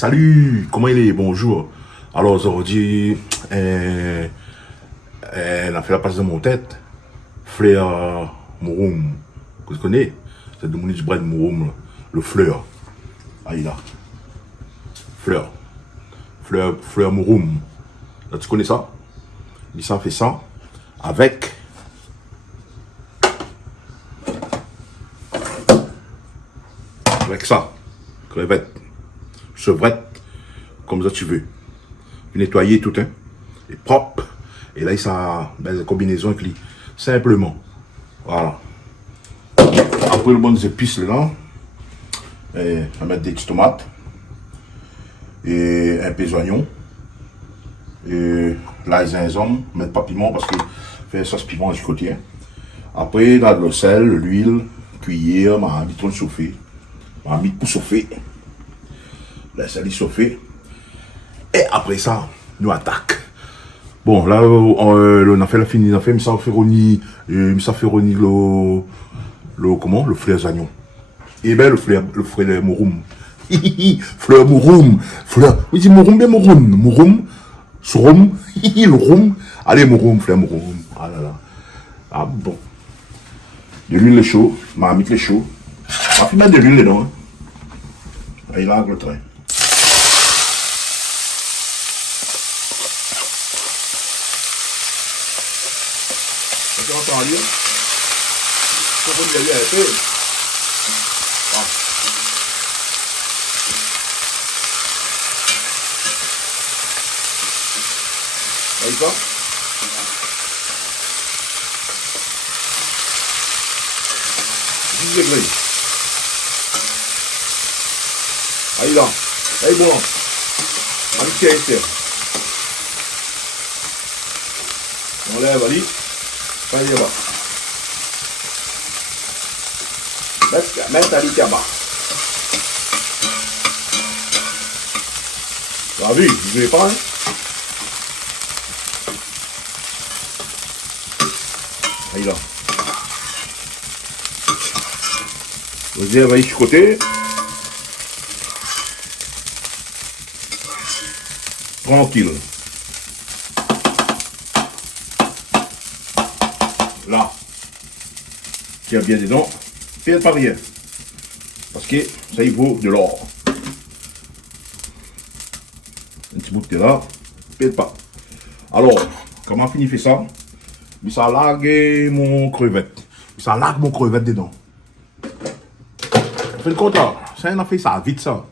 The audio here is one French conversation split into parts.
Salut, comment il est? Bonjour. Alors aujourd'hui, on a fait la passe de mon tête. Fleur Mouroum, que tu connais? C'est de Monique Brad Mouroum, le fleur. Ah, il a. Fleur. Fleur Mouroum. Là, tu connais ça? Il s'en fait ça avec ça. Crevette. Chevrette. Comme ça tu veux. Nettoyer tout, hein. Et propre. Et là, il a une combinaison avec lui. Simplement. Voilà. Après, le bon des épices là. Et on va mettre des petites tomates. Et un peu d'oignon. Et là, ils ont mettre pas piment parce que fait sauce piment du côté. Hein. Après, là, le sel, l'huile, cuillère, ma mis trop chauffé. Ma mis pour chauffer. Le sel est chauffé. Et après ça, nous attaquons. Bon, là, on a fait la fini, on a fait Missa Ferroni, le fleur agnon. Et bien, le fleur Mouroum. Fleur Mouroum. Fleur, oui, dis Mouroum, bien Mouroum. Mouroum, Souroum, le roum. Allez, Mouroum, fleur Mouroum. Ah là là. Ah bon. De l'huile chaud, m'a mis le chaud. On va mettre de l'huile dedans. Hein. Et là, le train. On va lire. On va y aller un peu. Ah. Allez, ça. 10 degrés. Allez là. Allez bon. Allez, tiens. On lève, allez. Allez là. Mettre à l'itaba. Tu as vu, je ne vais pas. Hein? Allez là. Vous allez aller sur le côté. Tranquille. Là. Tiens bien dedans. Faites pas rien. Parce que ça y vaut de l'or. Un petit bout de là. Faites pas. Alors, comment fini fait ça? Mais ça largue mon crevette. Ça largue mon crevette dedans. Fais le compte là. Ça, on a fait ça vite ça.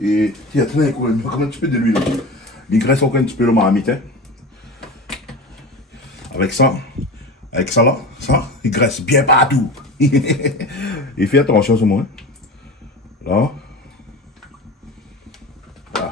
Et tiens, tenez encore un petit peu de l'huile. Il graisse encore un petit peu le marmite. Hein. Avec ça là, ça, il graisse bien partout. Et fais attention sur moi. Là.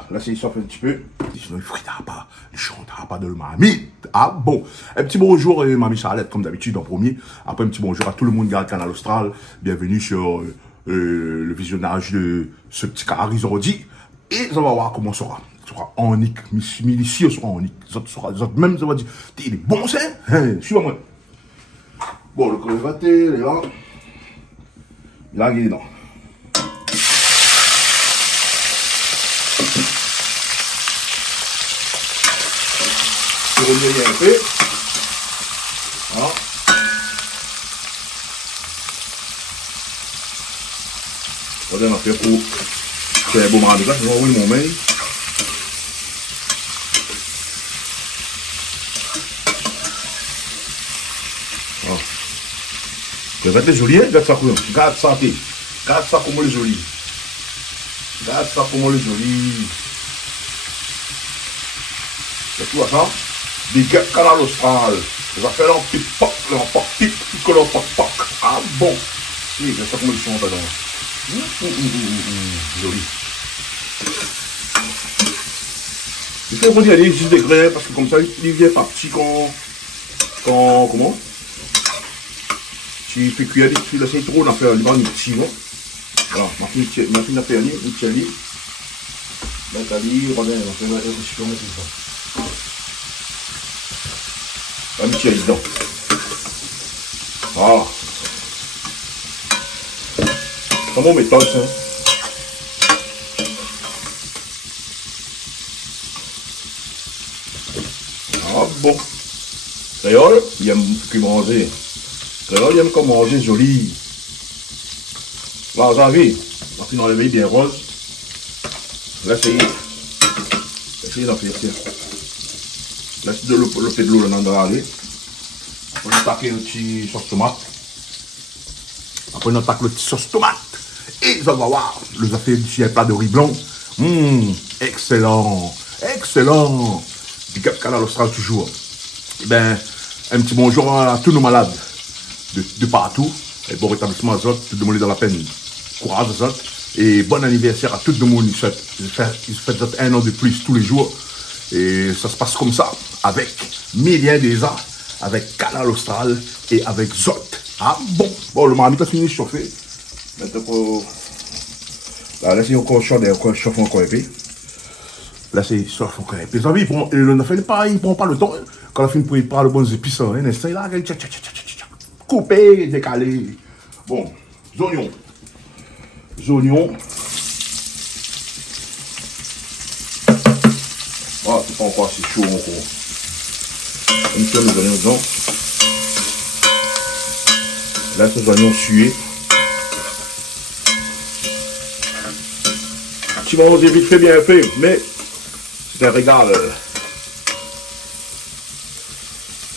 Là, c'est ça fait un petit peu. Sinon, il fritera pas. Il chantera pas de le marmite. Ah bon. Un petit bonjour, Mamie Charlotte, comme d'habitude, en premier. Après, un petit bonjour à tout le monde qui regarde Canal Austral. Bienvenue sur le visionnage de ce petit carré aujourd'hui. Et on va voir comment ça sera. Ça sera onique. Milicieux sera onique. Ça sera même, ça va dire, t'es bon, c'est? Suivez-moi. Bon, le crevette, il est là. Là, il est dedans. Je reviens un peu. Voilà. On va faire pour faire un beau maraboutage. Là, je vais envoyer mon mail. Voilà. Crevette est jolie, hein? Regarde ça, regarde ça, regarde ça comment elle est jolie. Regarde ça comment elle est jolie. Tu vois ça? Des Canal Austral. On va faire un petit poc, poc. Ah bon. Oui, c'est ça comment ils sont dedans. Joli. Il faut qu'on y aille 10 degrés parce que comme ça, il vient pas petit quand comment? Tu fais cuire, tu laisses trop, on a fait un petit, non? Voilà, ma fille a fait un petit lit. On a fait un récipient comme ça. Un petit dedans. Voilà. C'est mon méthode, ça. Ah bon. Créole, il aime manger. Créole, il aime comme manger joli. Là, vous avez, on finit enlever bien rose. Là, essayez d'en faire ça. Laisse de l'eau, de l'eau dans l'aller. On attaque le petit sauce tomate. Après, on attaque le petit sauce tomate. Et ça va voir. Le affaire du plat de riz blanc. Excellent. Excellent. Du Cap Canal Austral toujours. Eh ben, un petit bonjour à tous nos malades de partout. Et bon rétablissement à Zot, tout le monde est dans la peine. Courage à Zot. Et bon anniversaire à tout le monde. Ils fêtent Zot 1 an de plus tous les jours. Et ça se passe comme ça. Avec Mélien Desa, avec Canal Austral et avec Zot. Ah bon. Bon, le marmite a fini de chauffer. Maintenant, là, c'est encore chaud, encore chauffe encore un peu. Là, c'est chauffe encore un peu. Les amis, il ne prend pas le temps. Quand la fin pour prendre le bon épices, c'est là, couper, décaler. Bon, oignons. Oignons. Ah, c'est pas encore assez chaud encore. Comme ça, les oignons dedans. Là, ces oignons sués. Tu vas manger vite fait, bien fait, mais c'est un régal.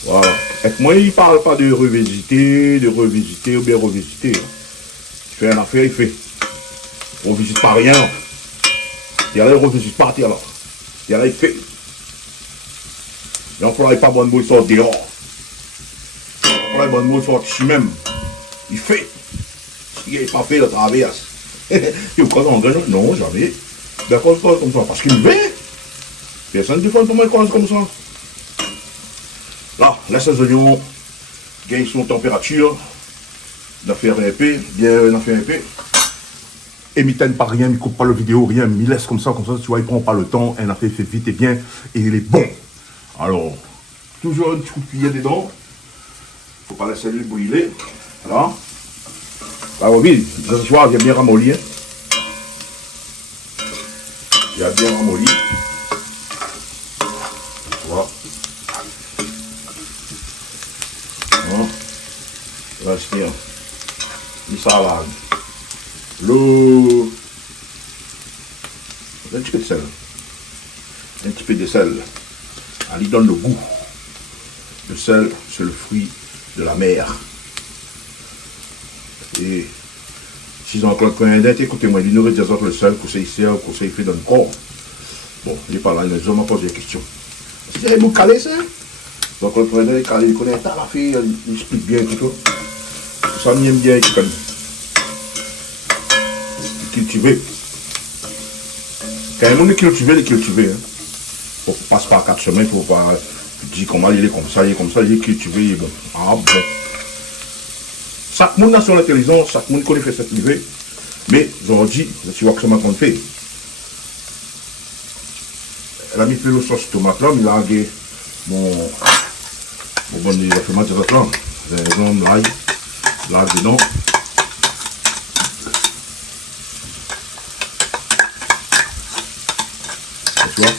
Voilà. Et moi, il ne parle pas de revisiter ou bien revisiter. Tu fais une affaire, il fait. On ne visite pas rien. Il y a là, il ne revisite pas, là. Il y a là, il fait. Il ne faudra pas bonne boule sortir dehors. Il ne faudra pas bonne boule sortir ici même. Il fait. Il n'est pas fait, le traverse. Tu me connais en gagnant? Non, jamais. D'accord, comme ça. Parce qu'il me fait. Personne ne fait pour moi comme ça. Là, laisse les oignons gagnent son température. Il a fait un peu, bien, il a fait un peu. Et il ne pas rien, il ne coupe pas la vidéo, rien. Il laisse comme ça, tu vois, il ne prend pas le temps. Il a fait vite et bien. Et il est bon. Alors, toujours un petit coup de cuillère dedans. Il ne faut pas laisser l'huile brûler. Voilà. Là, oui, tu vois, il a bien ramolli. Il a bien ramolli. Voilà. Voilà. Là, une salade. L'eau. Un petit peu de sel. Un petit peu de sel. Elle lui donne le goût. Le sel, c'est le fruit de la mer. Et si j'ai encore un d'être, écoutez-moi, il nous dit le sel, que c'est ici, que c'est fait dans le corps. Bon, il n'est pas là, les hommes m'ont posé des questions. C'est vous calé ça? Donc le preneur, il connaît ta la fille, il explique bien tout. Ça m'aime bien, il cultiver. Quand il est cultivé. Hein. Faut passe pas 4 semaines, il ne faut pas dire comment il est comme ça, il est cultivé, il est bon. Ah bon. Chaque monde a son intelligence, chaque monde connaît faire cette levée. Mais aujourd'hui, tu vois que c'est ma qu'on fait. Elle a mis le sauce tomate là, il a agé mon bon tomate là. L'ail, là dedans. Tu vois?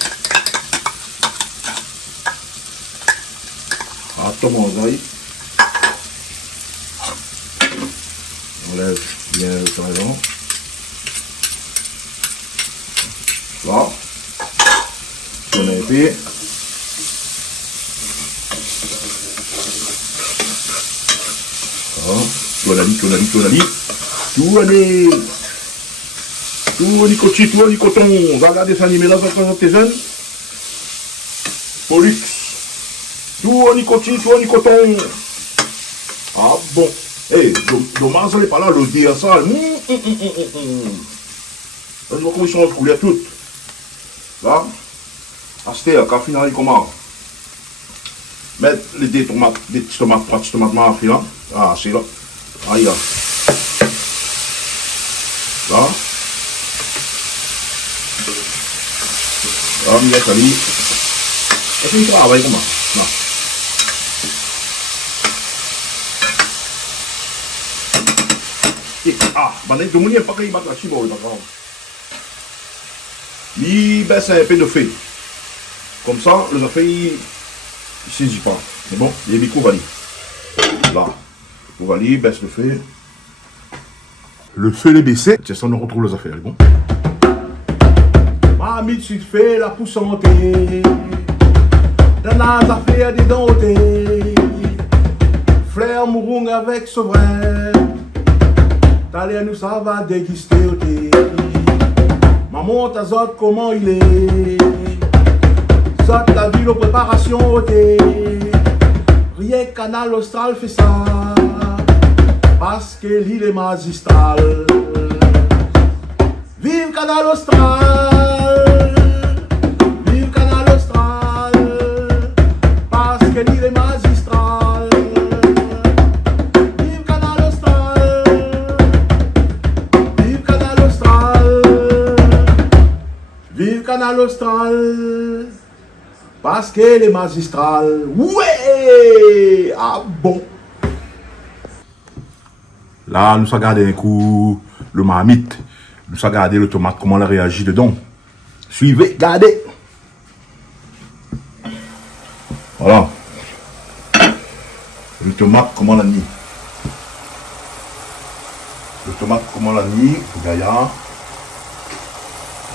Ah, tomate d'ail. On enlève bien le savon. Là. On a épais. Tout les coton. Va regarder ça animé là quand t'es jeune. Pollux. Tout les coton. Ah bon. Eh, dommage, elle n'est pas là, le dire ça. Je vois comment ils sont coulés toutes. Là. Acheter, quand finalement, comment mettre les des petites tomates marquées là. Ah, c'est là. Aïe là. Là. Là, il y a Cali. Et puis, il travaille comment? Là. Ah, ben, tout le monde n'est pas qu'il bat la chibou, d'accord. Il baisse un peu de feu. Comme ça, les affaires, Ici, j'y pas. C'est bon, il y a des Kouvali. Là. Kouvali, baisse le feu. Le feu est baissé. Tiens, ça, on retrouve les affaires. Bon. Mamie, tu fais la poussante. Dans les affaires des dentés. Fleur mourung avec souverain. T'allais nous, ça va déguster. Maman, ta zot, comment il est? Zot, la ville aux préparations. Rien Canal Austral fait ça. Parce que l'île est magistrale. Vive Canal Austral! Vive Canal Austral! Parce que l'île est magistrale. Vive Canal Austral! Vive Canal Austral! Vive Canal Austral! Parce qu'elle est magistrale. Ouais! Ah bon! Là, nous avons regardé un coup le marmite. Nous avons regardé le tomate, comment elle réagit dedans. Suivez, regardez. Voilà. Le tomate, comment on l'a mis. Le tomate, comment on l'a mis. Gaillard.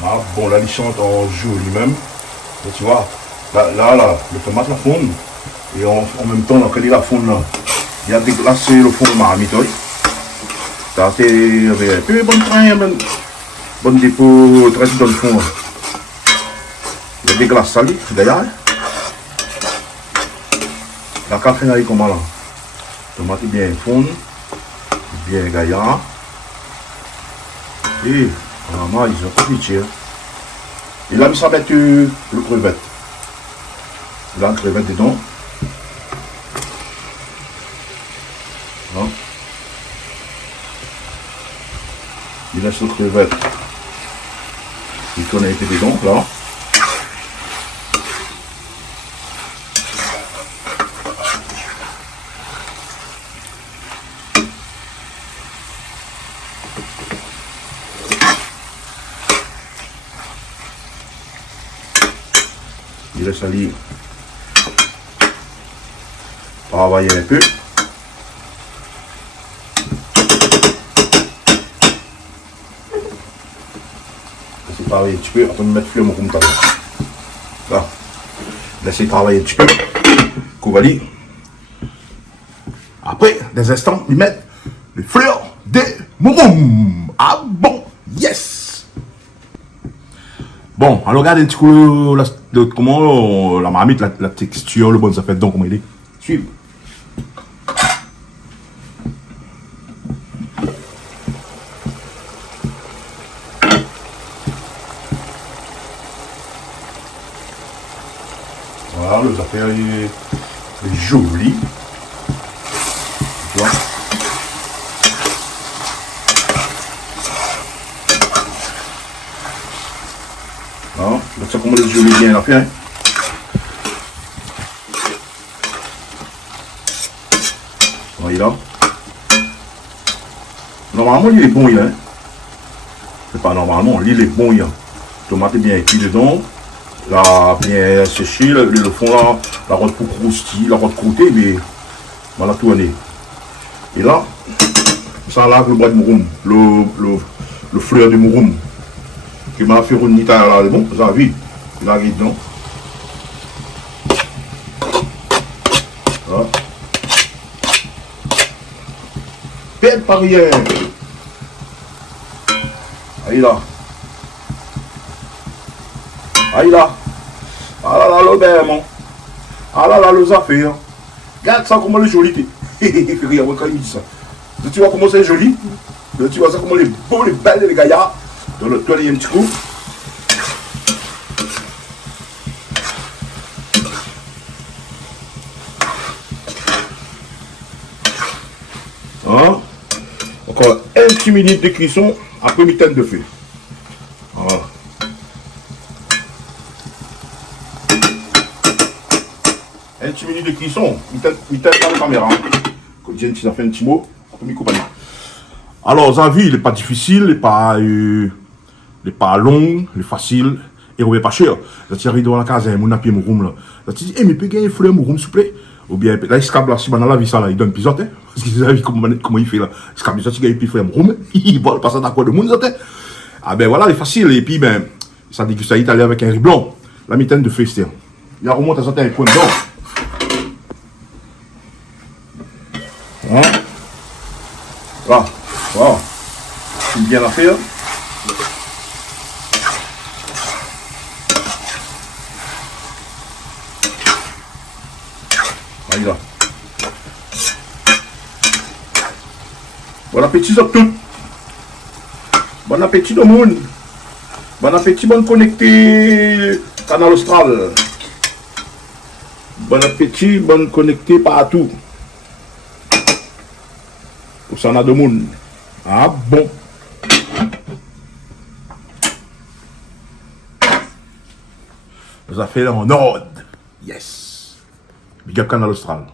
Ah, bon, là, il chante en jour lui-même. Et tu vois, là, le tomate la fonde. Et en même temps, quand il la fonde là, il a déglacé le fond de marmite. Ça, c'est un peu bon train, bon dépôt, très dans le fond. Il y a des glaces salées, d'ailleurs. La café là, comment là? Tomate bien fond, bien gaillard. Et vraiment, ils ont pas pitié. Et là, ça va mettre le crevette. Là, le crevette dedans. Là. Il laisse le crevette. Il connaît été dedans, là. Il laisse aller travailler un peu. Travailler un petit peu, après mettre flemme comme ça. Là. Laissez travailler un petit peu. Kouvali. Après, des instants, ils mettent les fleurs de mouroum. Ah bon, yes. Bon, alors regardez un petit coup comment la marmite, la texture, le bon ça fait donc comment il est. Suivez. Voilà, les affaires est joli. Tu vois? Voilà, ça comment les joli bien l'affaire. Voilà. Normalement, il est bon, il est. C'est pas normalement, il est bon, il. Tomate bien cuit dedans. Là, bien séché, le fond là, la rote pour croustiller, la rote côté, mais voilà tout année. Et là, ça là, le bois de mouroum, le fleur de mouroum, qui m'a fait une nita là, bon, ça a vu, il a vu dedans. Voilà. Pète par rien. Aïe là. Aïe là. Ah là là, le bêtement. Ah là là, les affaires. Regarde ça, comment les joli. Il fait rire quand il dit ça. Tu vois comment c'est joli. Tu vois ça, comment les beaux, les belles, les gaillards. Dans le toit, il y a un petit coup. Hein? Encore un petit minute de cuisson, après mi-temps de feu. Voilà. Un petit minute de cuisson, mi-temps par la caméra. Comme je dis, ça fait un petit mot, après mi-compagnie. Alors, Zavi, il n'est pas difficile, il n'est pas long, il est facile. et on pas cher. Je suis arrivé dans la case, mon appui mon room là. Je dis, mais peut gagner fleur mon room s'il vous plaît. Ou bien là il scrape là si dans la vie ça là, il donne pisote hein. Parce que vous savez comment il fait là. Scrape ça tu gagnes puis fleur mon room, il va passer d'accord de monde ça. Ah ben voilà, c'est facile et puis ben ça dit que ça italien avec un riz blanc. La mitaine de festin. Il remonte à certains points dedans. Hein? Voilà. Voilà. C'est bien à faire. Allez là. Bon appétit à tout. Bon appétit au monde. Bon appétit, bon connecté Canal Austral. Bon appétit, bon connecté partout. Pour ça, on a de monde. Ah bon. Nous avons fait en ordre. Yes. Big up Canal Austral.